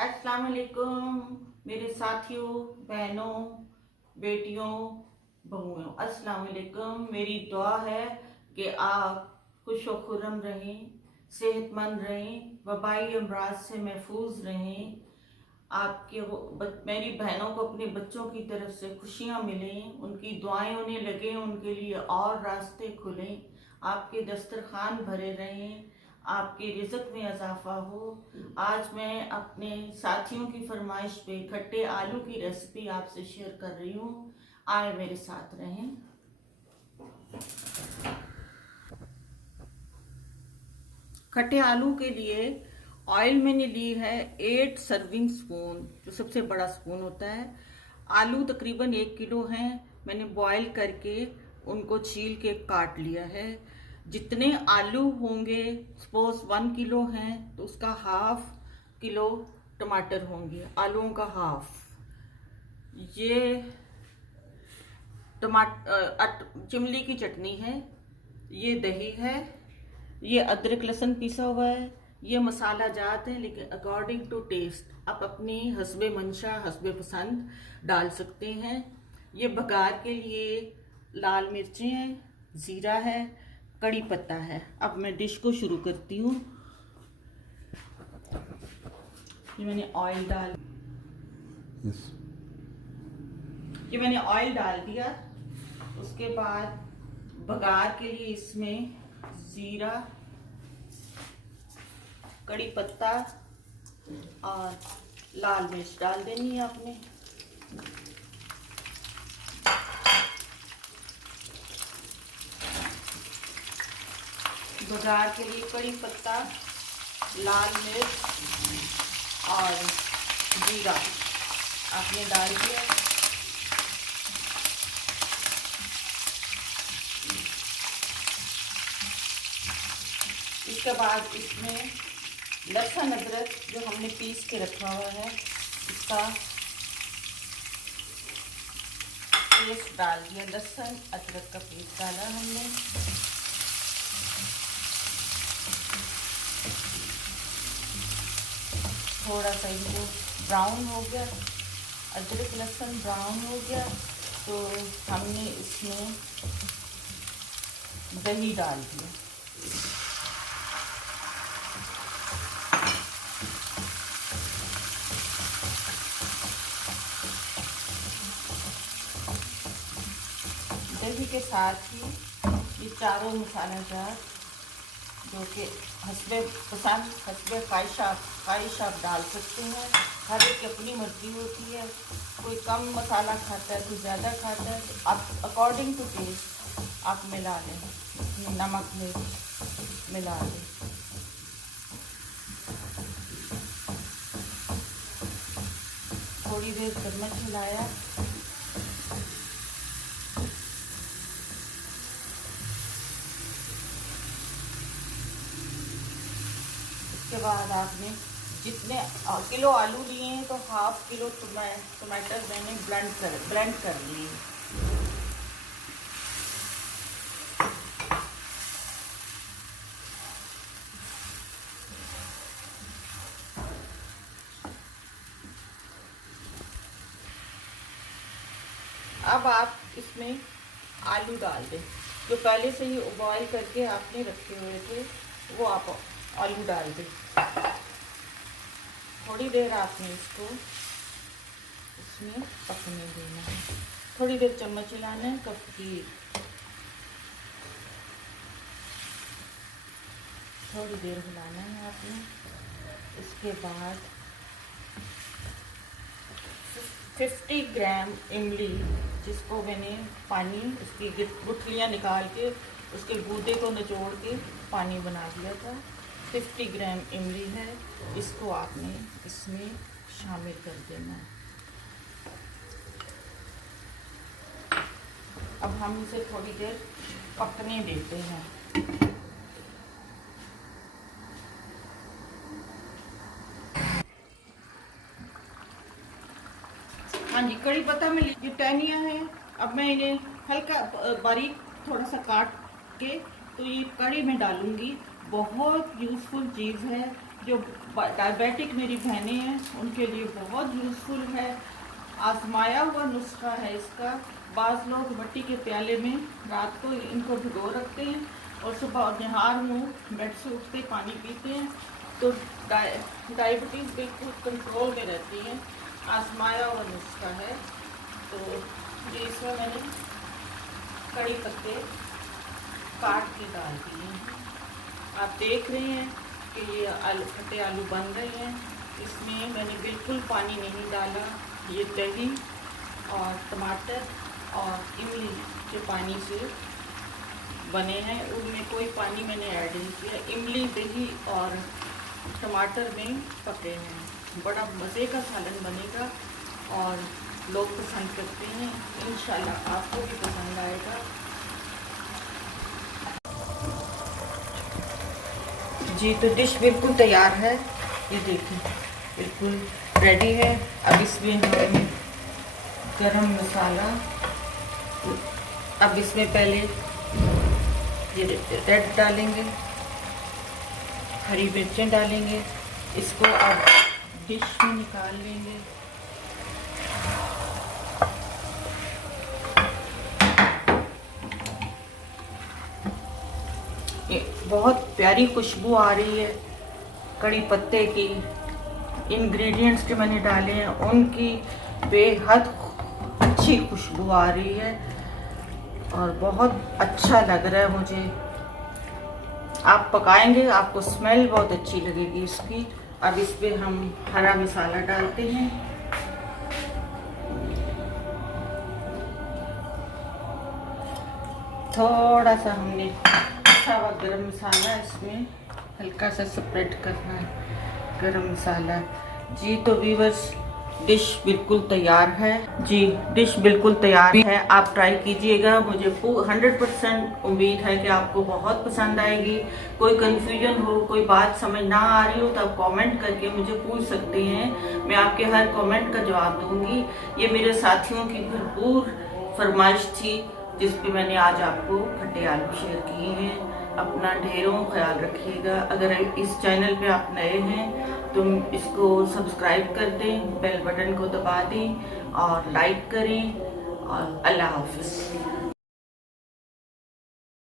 अस्सलाम वालेकुम मेरे साथियों, बहनों, बेटियों, बहुओं। अस्सलाम वालेकुम। मेरी दुआ है कि आप खुश व खुर्रम रहें, सेहतमंद रहें, वबाई अमराज से महफूज रहें। आपके मेरी बहनों को अपने बच्चों की तरफ से खुशियां मिलें, उनकी दुआएं उन्हें लगें, उनके लिए और रास्ते खुलें, आपके दस्तरखान भरे रहें, आपके रिज़्क में इजाफा हो। आज मैं अपने साथियों की फरमाइश पे खट्टे आलू की रेसिपी आपसे शेयर कर रही हूँ। आए मेरे साथ रहें। खट्टे आलू के लिए ऑयल मैंने ली है 8 सर्विंग स्पून, जो सबसे बड़ा स्पून होता है। आलू तकरीबन 1 किलो हैं। मैंने बॉईल करके उनको छील के काट लिया है। जितने आलू होंगे, सपोज 1 किलो हैं तो उसका हाफ किलो टमाटर होंगे, आलूओं का हाफ। ये चिमली की चटनी है, ये दही है, ये अदरक लहसुन पिसा हुआ है, ये मसाला जात है, लेकिन अकॉर्डिंग टू टेस्ट आप अपनी हस्बे मंशा हस्बे पसंद डाल सकते हैं। ये बघार के लिए लाल मिर्चें हैं, ज़ीरा है, कड़ी पत्ता है। अब मैं डिश को शुरू करती हूँ। ये मैंने ऑयल डाल ये मैंने ऑयल डाल दिया। उसके बाद बघार के लिए इसमें जीरा, कड़ी पत्ता और लाल मिर्च डाल देनी है आपने। बघार के लिए कड़ी पत्ता, लाल मिर्च और जीरा आपने डाल दिया। इसके बाद इसमें लहसुन अदरक जो हमने पीस के रखा हुआ है, इसका पेस्ट डाल दिया। लहसुन अदरक का पेस्ट डाला हमने। थोड़ा सा इनको ब्राउन हो गया, अदरक लहसुन ब्राउन हो गया, तो हमने इसमें दही डाल दिया। दही के साथ ही ये चारों मसाला जार, जो कि हस्बे पसंद हस्बे ख्वाहिश आप डाल सकते हैं। हर एक की अपनी मर्जी होती है, कोई कम मसाला खाता है, कोई ज़्यादा खाता है, तो आप अकॉर्डिंग टू टेस्ट आप मिला लें, नमक मिर्च मिला लें। थोड़ी देर चम्मच हिलाया। उसके बाद आपने जितने किलो आलू लिए हैं तो हाफ किलो टमाटर मैंने ब्लेंड कर लिए। अब आप इसमें आलू डाल दें, जो पहले से ही बॉईल करके आपने रखे हुए थे, वो आप आलू डाल दें। थोड़ी देर आपने इसको इसमें पकने देना है। थोड़ी देर चम्मच हिलाना है, कप की थोड़ी देर हिलाना है आपने। इसके बाद 50 ग्राम इमली, जिसको मैंने पानी उसकी गुठलियाँ निकाल के उसके गूदे को निचोड़ के पानी बना दिया था, 50 ग्राम इमली है, इसको आपने इसमें शामिल कर देना है। अब हम इसे थोड़ी देर पकने देते हैं। हाँ जी, कड़ी पत्ता में जो टहनियाँ हैं, अब मैं इन्हें हल्का बारीक थोड़ा सा काट के तो ये कड़ी में डालूंगी, बहुत यूज़फुल चीज़ है, जो डायबिटिक मेरी बहनें हैं उनके लिए बहुत यूज़फुल है। आजमाया हुआ नुस्खा है इसका। बाज़ लोग मिट्टी के प्याले में रात को इनको भिगो रखते हैं और सुबह निहार मुँह बेड से उठते पानी पीते हैं, तो डायबिटीज़ बिल्कुल कंट्रोल में रहती है। आजमाया हुआ नुस्खा है। तो ये इसमें मैंने कड़ी पत्ते काट के डाल दिए हैं। आप देख रहे हैं कि ये आलू खट्टे आलू बन रहे हैं। इसमें मैंने बिल्कुल पानी नहीं डाला। ये दही और टमाटर और इमली के पानी से बने हैं, उनमें कोई पानी मैंने ऐड नहीं किया। इमली, दही और टमाटर में पके हैं। बड़ा मज़े का सालन बनेगा और लोग पसंद करते हैं। इंशाल्लाह आपको भी पसंद आएगा। जी, तो डिश बिल्कुल तैयार है। ये देखिए बिल्कुल रेडी है। अब इसमें हम गरम मसाला, अब इसमें पहले ये रेड डालेंगे, हरी मिर्चें डालेंगे। इसको अब डिश में निकाल लेंगे। बहुत प्यारी खुशबू आ रही है कड़ी पत्ते की। इंग्रेडिएंट्स जो मैंने डाले हैं उनकी बेहद अच्छी खुशबू आ रही है और बहुत अच्छा लग रहा है मुझे। आप पकाएंगे आपको स्मेल बहुत अच्छी लगेगी इसकी। अब इस पे हम हरा मसाला डालते हैं। थोड़ा सा हमने सावा गरम मसाला इसमें हल्का सा स्प्रेड करना है, गरम मसाला। जी, तो व्यूअर्स डिश बिल्कुल तैयार है। जी, डिश बिल्कुल तैयार है। आप ट्राई कीजिएगा। मुझे 100% उम्मीद है कि आपको बहुत पसंद आएगी। कोई कंफ्यूजन हो, कोई बात समझ ना आ रही हो तो आप कमेंट करके मुझे पूछ सकते हैं। मैं आपके हर कमेंट का जवाब दूंगी। ये मेरे साथियों की भरपूर फरमाइश थी जिस पे मैंने आज आपको खट्टे आलू शेयर किए हैं। अपना ढेरों ख्याल रखिएगा। अगर इस चैनल पे आप नए हैं तो इसको सब्सक्राइब कर दें, बेल बटन को दबा दें और लाइक करें। और अल्लाह हाफिज़।